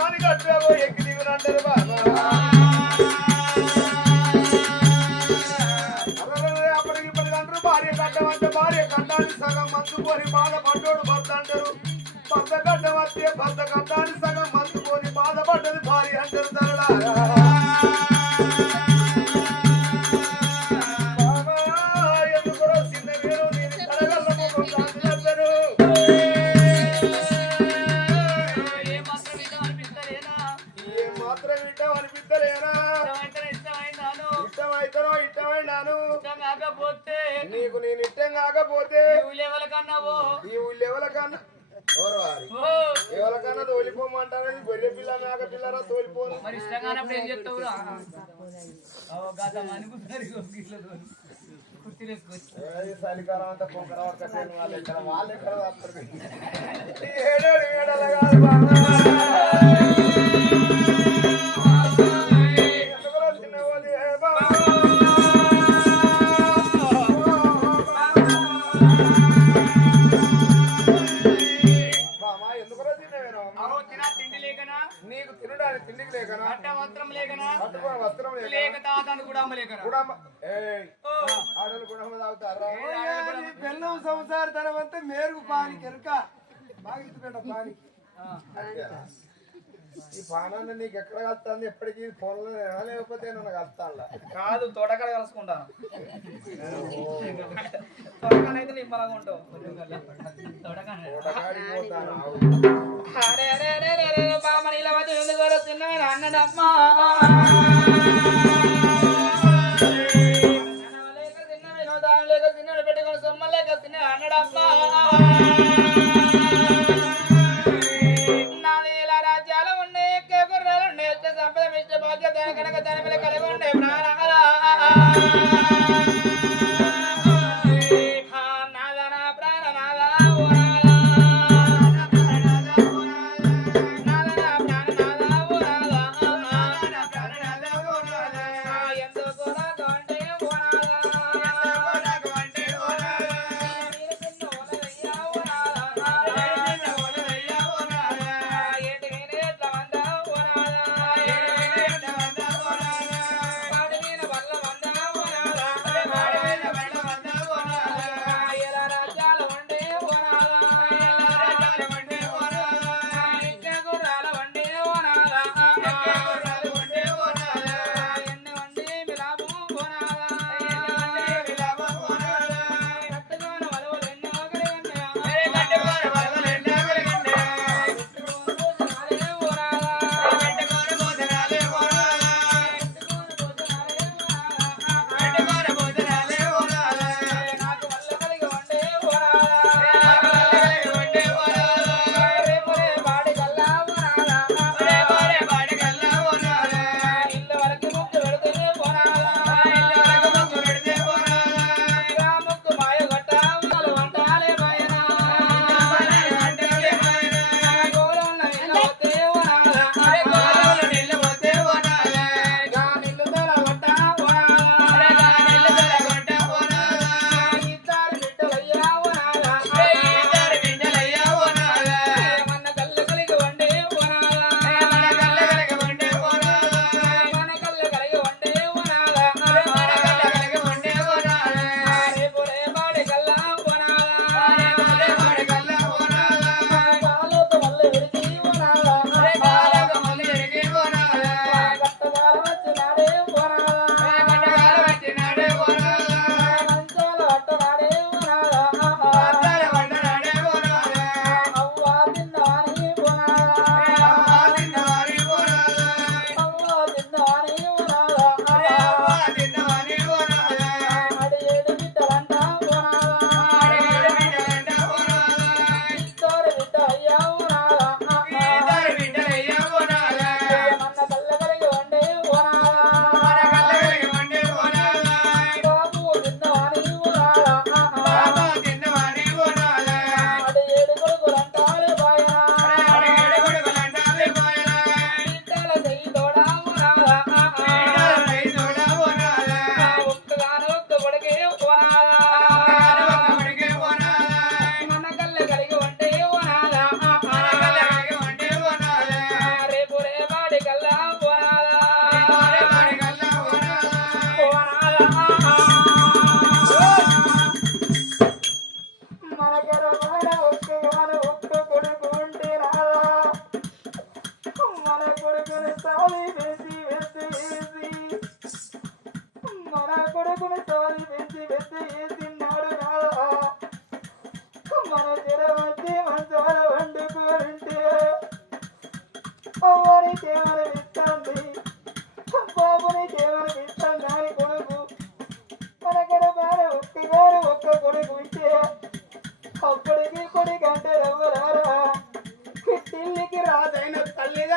வாணி காட்டுறாரோ నీకు నేను ఇష్టం కాకపోతే ఈ ఊళ్ళో ఎవరికన్నా ఎవరు వారి? ఓ. ఎవరికన్నా తోలిపోమంటారని గొర్రె పిల్ల మేక పిల్లరా తోలిపోను మరి ఇష్టంగానప్పుడు ఏం చెప్తావురా చలికాలం అంతా పొంకర వాళ్ళు ఎక్కడ వాళ్ళు ఎక్కడ వస్త్రం లేకనా? వస్త్రం లేక లేక తాతను కూడా అమ్మలేకనా? కూడా ఏయ్ ఆడలు కూడా తాగుతారా? పెళ్ళం సంసారతనం అంతా మేరుగు పాని కెరక బాగా ఇస్తుపెట్ట పాని ఈ పానాన్ని నీకు ఎక్కడ కలుస్తుంది? ఎప్పటికీ ఫోన్లో లేకపోతే నన్ను కలుస్తాను కాదు తోటకాడ కలుసుకుంటాను. తోటకాడ అయితే నీ బలంగా ఉంటావు తోటకాడ లేక పెట్టుకొని సొమ్మ లేక చిన్న అన్నడమ్మా భాగ్యత కనక భాగ్య కలిగి ఉండే ప్రాణ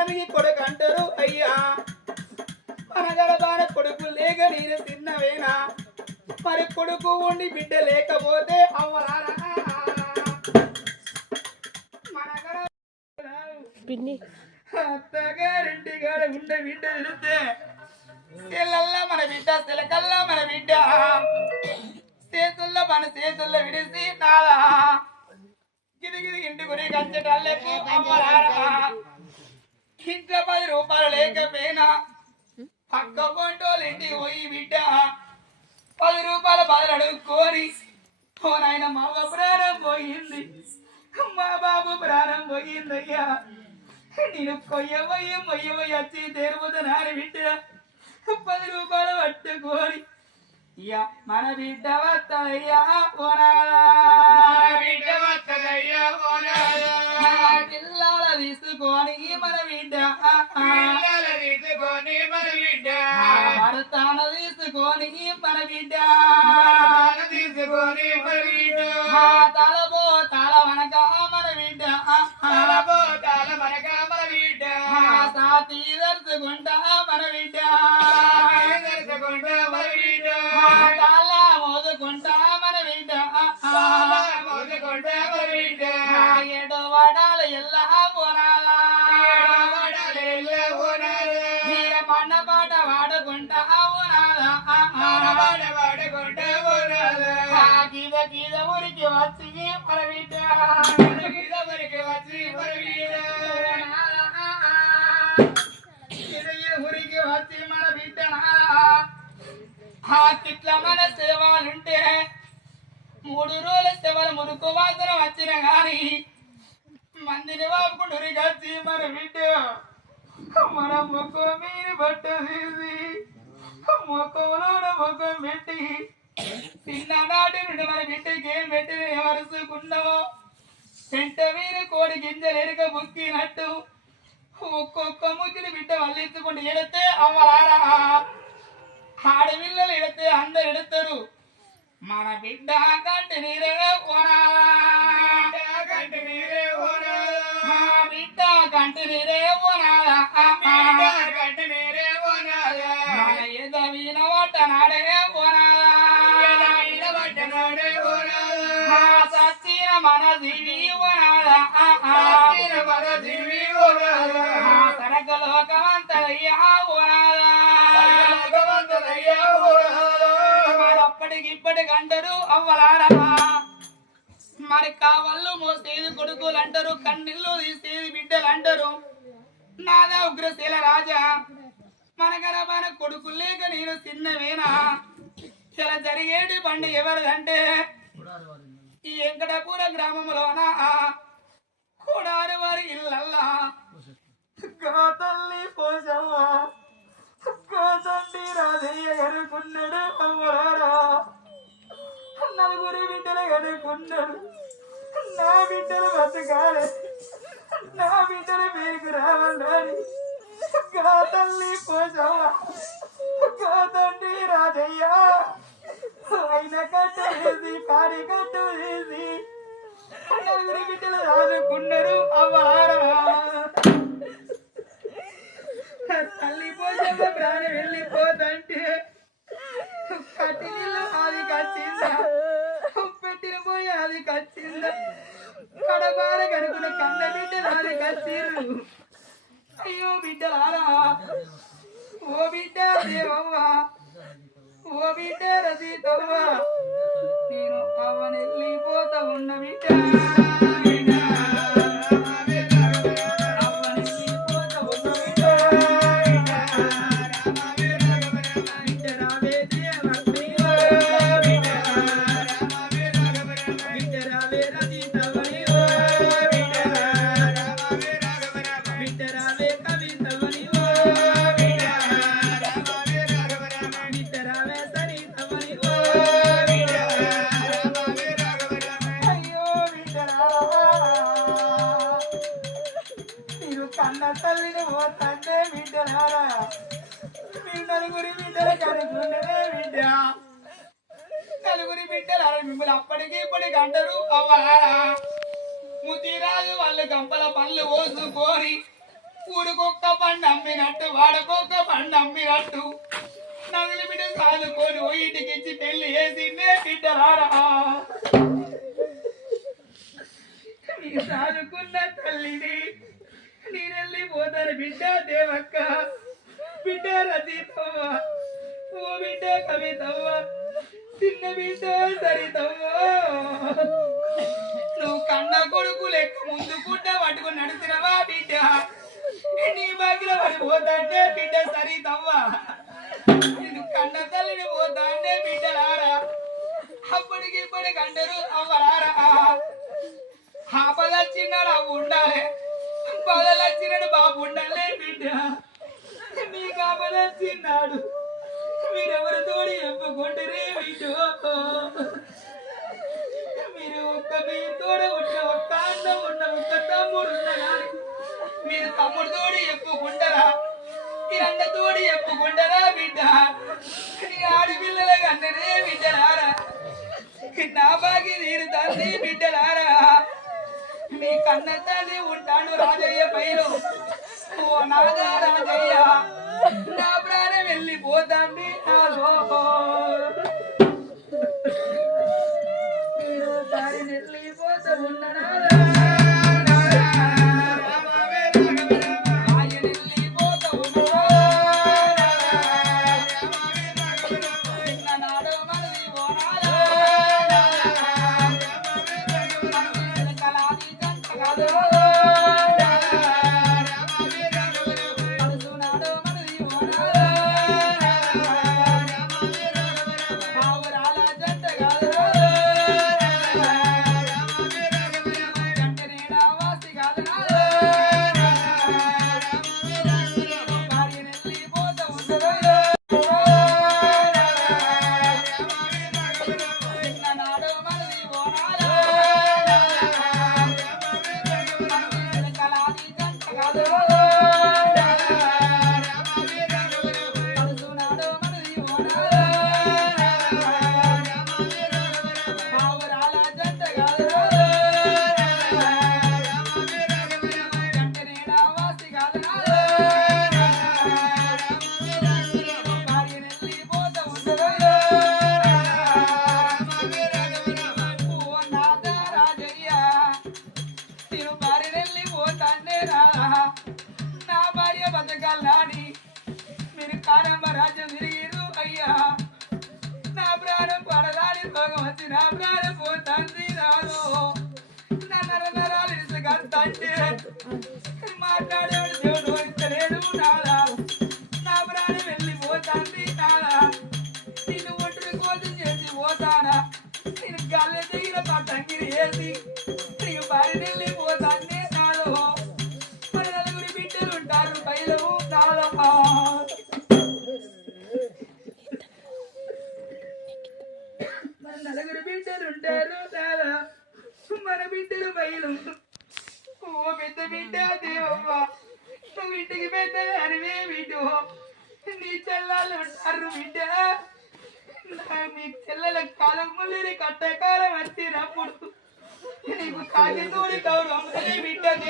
తల్లిదండ్రికి కొడుకు అంటారు అయ్యా మన గర్భాన కొడుకు లేక నేను తిన్నవేనా? మరి కొడుకు ఉండి బిడ్డ లేకపోతే అవ్వరారా మన గర్భ అత్తగారింటి కాడ ఉండే బిడ్డ తిరిగితే చెల్లల్లా మన బిడ్డ చిలకల్లా మన బిడ్డ. చేతుల్లో మన చేతుల్లో విడిసి నాలా. గిది ఇంటి గురి కంచటాలకు అమ్మలారా ఇంట్లో పది రూపాయలు లేకపోయినా పక్క కొంటోళ్ళు ఇంటికి పోయి బిడ్డ పది రూపాయల బదులు అడుక్కొని ఓ నాయన మా అవ్వ ప్రాణం పోయింది. మా బాబు ప్రాణం పోయిందయ్యా. నేను కొయ్యబోయి మొయ్యబోయి వచ్చి తెరుపుతున్నాను బిడ్డ పది రూపాయలు పట్టుకొని ఇయ్యా మన బిడ్డ వత్తయ్యా పోనాలా బిడ్డ వత్తదయ్యా ఓనాలా పిల్లల తీసుకొని మన బిడ్డ. పిల్లల తీసుకొని మన బిడ్డ. భర్తాన తీసుకొని మన బిడ్డ. తీసుకొని మన బిడ్డ. తలబో తల వనక మన బిడ్డ తలబోతాల మనక మన బిడ్డ ఆ సాతి దర్చుకుంటా మన బిడ్డ దర్శకుంటా మన బిడ్డ ఆ తాళ మోదుకుంటా మన బిడ్డ తిట్ల మన సేవాలుంటే మూడు రోజుల సేవలు మురుకు వాసన వచ్చిన గాని మందిని వాపుకుంటూ వచ్చి మన బిడ్డ. మన ముఖం మీరు బట్ట తీసి ముఖంలోన ముఖం పెట్టి చిన్ననాటి నుండి మన బిడ్డకి ఏం పెట్టి వరుసుకున్నావో? పెంట మీరు కోడి గింజలు ఎరుక బుక్కినట్టు ఒక్కొక్క ముద్దుని బిడ్డ వల్లించుకుంటూ ఎడితే అవ్వలారా ఆడపిల్లలు ఎడితే అందరు ఎడతారు. మన బిడ్డ కంటి నీరే కొనాలా బిడ్డ కంటి నీరే కొనాలా నాడే సచ్చిన మన జీవి కొనాలా మన ఇప్పటికంటారు ఇప్పటికి అవ్వలారా మరి కావాళ్ళు మోసేది కొడుకులు అంటారు కన్నీళ్ళు తీసేది బిడ్డలు అంటారు నాదా ఉగ్రశీల రాజా. మన కొడుకులు లేక నేను చిన్నవేనా? ఇలా జరిగేటి పండి ఎవరిదంటే? ఈ వెంకటపుర గ్రామంలోన కూడారి వారి ఇళ్ళల్లా? గోతల్లి పోసవ్వ గోతండి రాజయ్య గడుకున్నాడు అమ్మరారా నలుగురి బిడ్డలు కనుక్కున్నాడు. నా బిడ్డలు బతకాలి. నా బిడ్డల పేరుకు రావాలి గా తల్లి పోసవ్వ గోతండి రాజయ్య? నగులి బిడ్డ సాదుకొని ఓ ఇంటికి ఇచ్చి పెళ్ళి చేసిందే బిడ్డలారా నీ సాదుకున్న తల్లిని నేనెళ్ళి పోతాను బిడ్డ దేవక్క బిడ్డ రచితవ్వ ఓ బిడ్డ కవితవ్వ చిన్న బిడ్డ సరితవ్వ. నువ్వు కన్న కొడుకు లెక్క ముందు పుట్ట పట్టుకుని నడిచినవా బిడ్డ? నీ బాగిన పడిపోతాంటే బిడ్డ సరితవ్వ. కన్న తల్లిని పోతాంటే బిడ్డలారా. అప్పటికి ఇప్పటికి అంటారు అవ్వరారా. ఆపద వచ్చినాడు అవి ఉండాలి. బాధలు వచ్చినాడు బాబు ఉండాలి బిడ్డ. మీకు ఆపద వచ్చినాడు మీరెవరితోడి చెప్పుకుంటారే బిడ్డ. మీరు ఒక్క మీతోడ ఉన్న ఒక్క అన్న ఉన్న ఒక్క తమ్ముడు ఉన్న కానీ మీరు తమ్ముడితోడి చెప్పుకుంటారా? మీరన్నతోడి చెప్పుకుంటారా బిడ్డ. నీ ఆడపిల్లల కన్నరే బిడ్డలారా. నా బాగి తీరు తండ్రి బిడ్డలారా. మీ కన్న తండ్రి ఉంటాడు రాజయ్య పైలో ఓ నాదా రాజయ్య నా ప్రాణం వెళ్ళిపోతాంది నాలో మీరు దారి వెళ్ళిపోతా ఉన్నారా ಮಾತಾಡೋಣ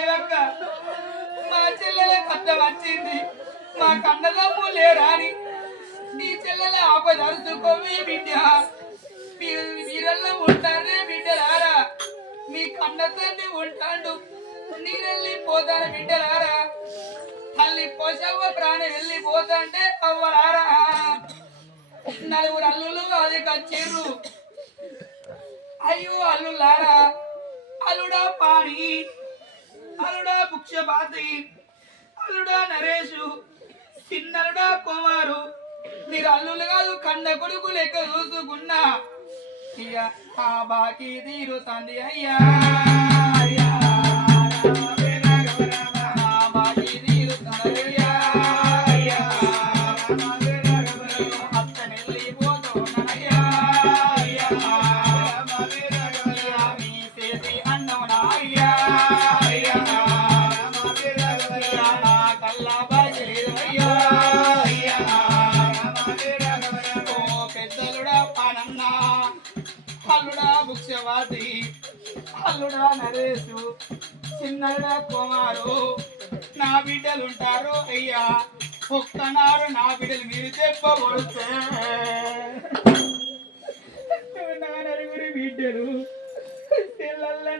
అనే మా చెల్లెల కథ వచ్చింది. మా కన్నదమ్ము లేరాని నీ చెల్లెల ఆపదరుచుకోవే బిడ్డ. మీరు ఉంటారే బిడ్డలారా మీ కన్న తండ్రి ఉంటాడు. నీరెళ్ళి పోతాను బిడ్డలారా మళ్ళీ పోసవ్వ ప్రాణి వెళ్ళి పోతాంటే అవ్వలారా నలుగురు అల్లులు అది కచ్చిర్రు. అయ్యో అల్లులారా అల్లుడా పాడి. అల్లుడా భుక్షపాతి అల్లుడా నరేషు చిన్నలుడా కుమారు. మీరు అల్లులు కాదు కన్న కొడుకు లెక్క చూసుకున్నా. ఇక ఆ బాకీ తీరుతుంది అయ్యా అయ్యా,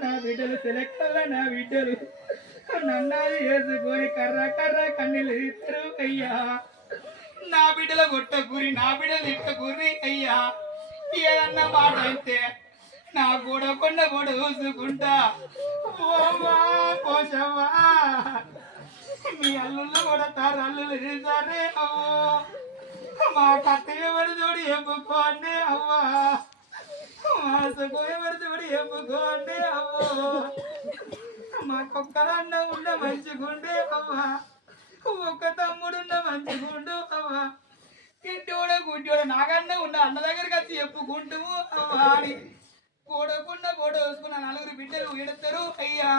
నా బిడ్డలు సెలెక్టర్ల నా బిడ్డలు. నన్నాది వేసుకొని కర్ర కర్ర కన్నీళ్ళు తీస్తారు అయ్యా. నా బిడ్డల గుట్ట గురి నా బిడ్డలు ఇట్ట గురి అయ్యా. ఏదన్నా మాట అయితే నా కూడా కొండ కూడా చూసుకుంటా. ఓమా పోషమ్మా మీ అల్లుళ్ళు కూడా తారు అల్లులు చేశారే అవ్వో. మా కత్త ఎవరి తోడు ఎప్పుకోండి అవ్వా. మా సుఖం ఎవరి తోడు ఎప్పుకోండి అవ్వో మా కుక్కలన్న ఉన్న మంచిగుండే అవ్వా ఒక్క తమ్ముడున్న మంచిగుండు అవ్వా ఇంటోడ గుడ్డోడ నాగన్న ఉన్న అన్న దగ్గరికి వచ్చి చెప్పుకుంటూ అవ్వా అని కోడకున్న కోడ వేసుకున్న నలుగురు బిడ్డలు ఎడతారు అయ్యా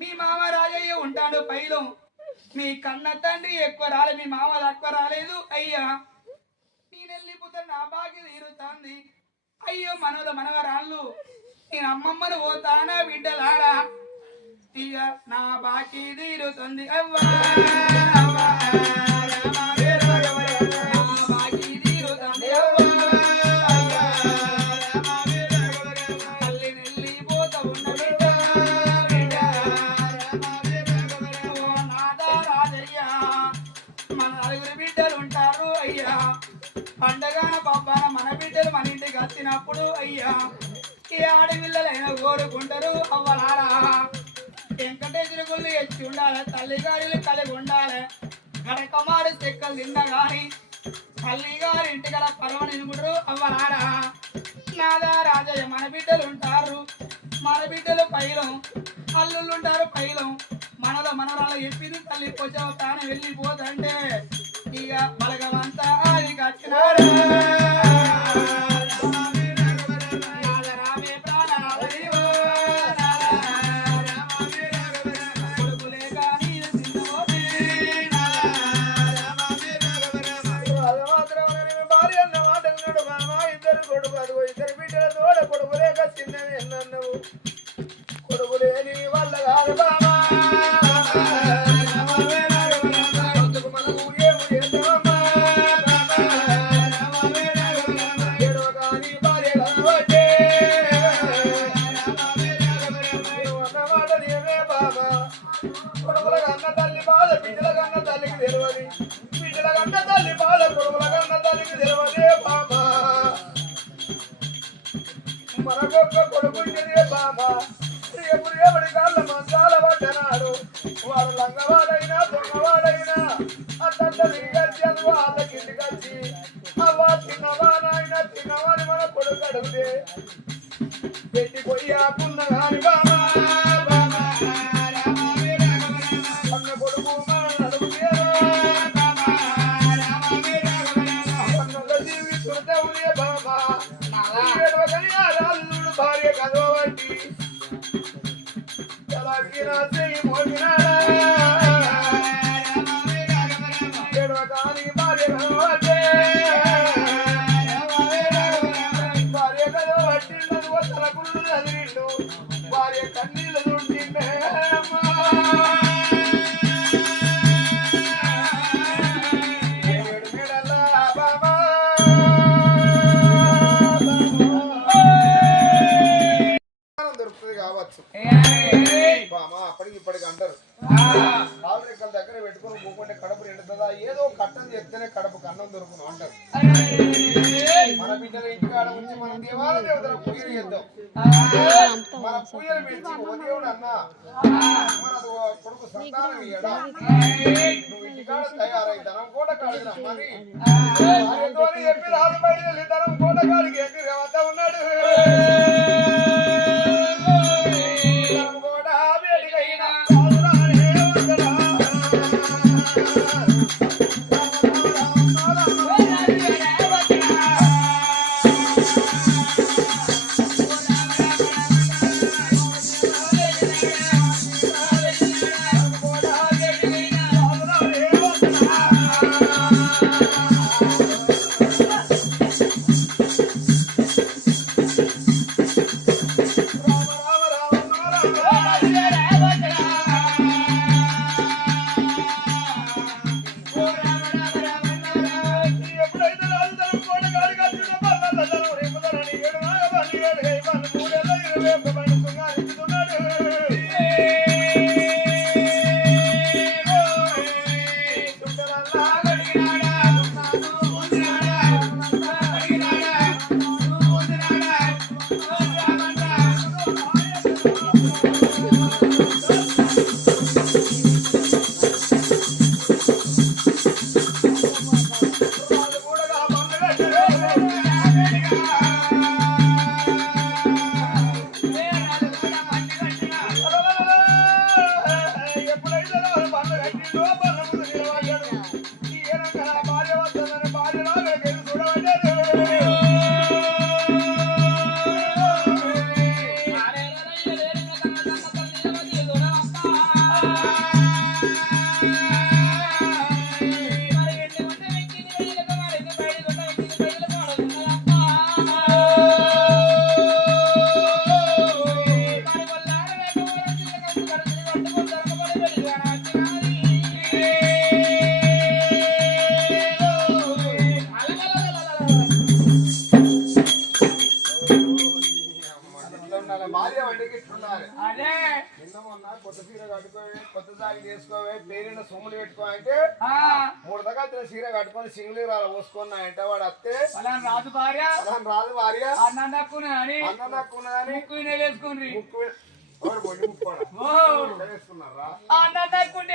మీ మామ రాజయ్య ఉంటాడు పైలో మీ కన్న తండ్రి ఎక్కువ రాలేదు మీ మామ తక్కువ రాలేదు అయ్యా నేను వెళ్ళిపోతే నా బాకి తీరుతాంది అయ్యో మనవల మనవరాళ్ళు నేను అమ్మమ్మను పోతానా బిడ్డలాడా ఇక నా బాకీ తీరుతుంది. అవ్వా. వచ్చినప్పుడు అయ్యా ఏ ఆడపిల్లలైనా కోరుకుంటారు అవ్వలారా? వెంకటేశ్వర గుళ్ళు ఎచ్చి ఉండాలి తల్లిగారిలు కలిగి ఉండాలి. గడకమారు చెక్కలు తిన్నగాని గాని ఇంటి గల పరమ నిలుగుడు అవ్వలారా? నాదా రాజయ్య మన బిడ్డలు ఉంటారు మన బిడ్డలు పైలం అల్లుళ్ళు ఉంటారు పైలం. మనలో మనరాలు ఎప్పింది తల్లి కొంచెం తాను వెళ్ళిపోతుంటే ఇక బలగమంతా అది కట్టినారా. ఇద్దరు బిడ్డల తోడ కొడుకులేక చిన్నవి ఎన్నన్నావు కొడుకులేని వాళ్ళ వల్ల కాదు చిన్నవాడు మన కొడుకు అడిగితే పెట్టి పొయ్యాకున్న గాని కావచ్చు బామా అప్పటికి ఇప్పటికి అంటారు కాలు రెక్కల దగ్గర పెట్టుకొని పోకుంటే కడుపు నిండుతుందా? ఏదో కట్టం చెప్తేనే కడుపుకి అన్నం దొరుకును అంటారు. మన బిడ్డల ఇంటికాడ ఉంచి మనం దేవాల దేవతల పూజలు చేద్దాం. మన పూజలు పెంచి ఓ దేవుడు అన్నా. మన కొడుకు సంతానం ఇయ్యడా? నువ్వు ఇంటికాడ తయారై ధనం రమ్మని భార్యతోని చెప్పి రాజు బయట ధనం కోట కాడికి ఎక్కి వద్ద ఉన్నాడు. సొమ్ములు పెట్టుకో అంటే మూడు దగ్గర చీర కట్టుకొని సింగిల్ రాల పోసుకున్నా అంటే వాడు అత్తే రాజు భార్య? రాదు భార్య? అన్నం అన్న ముక్కు వేసుకుని ముక్కు వేసుకున్నారా? దక్కుంటే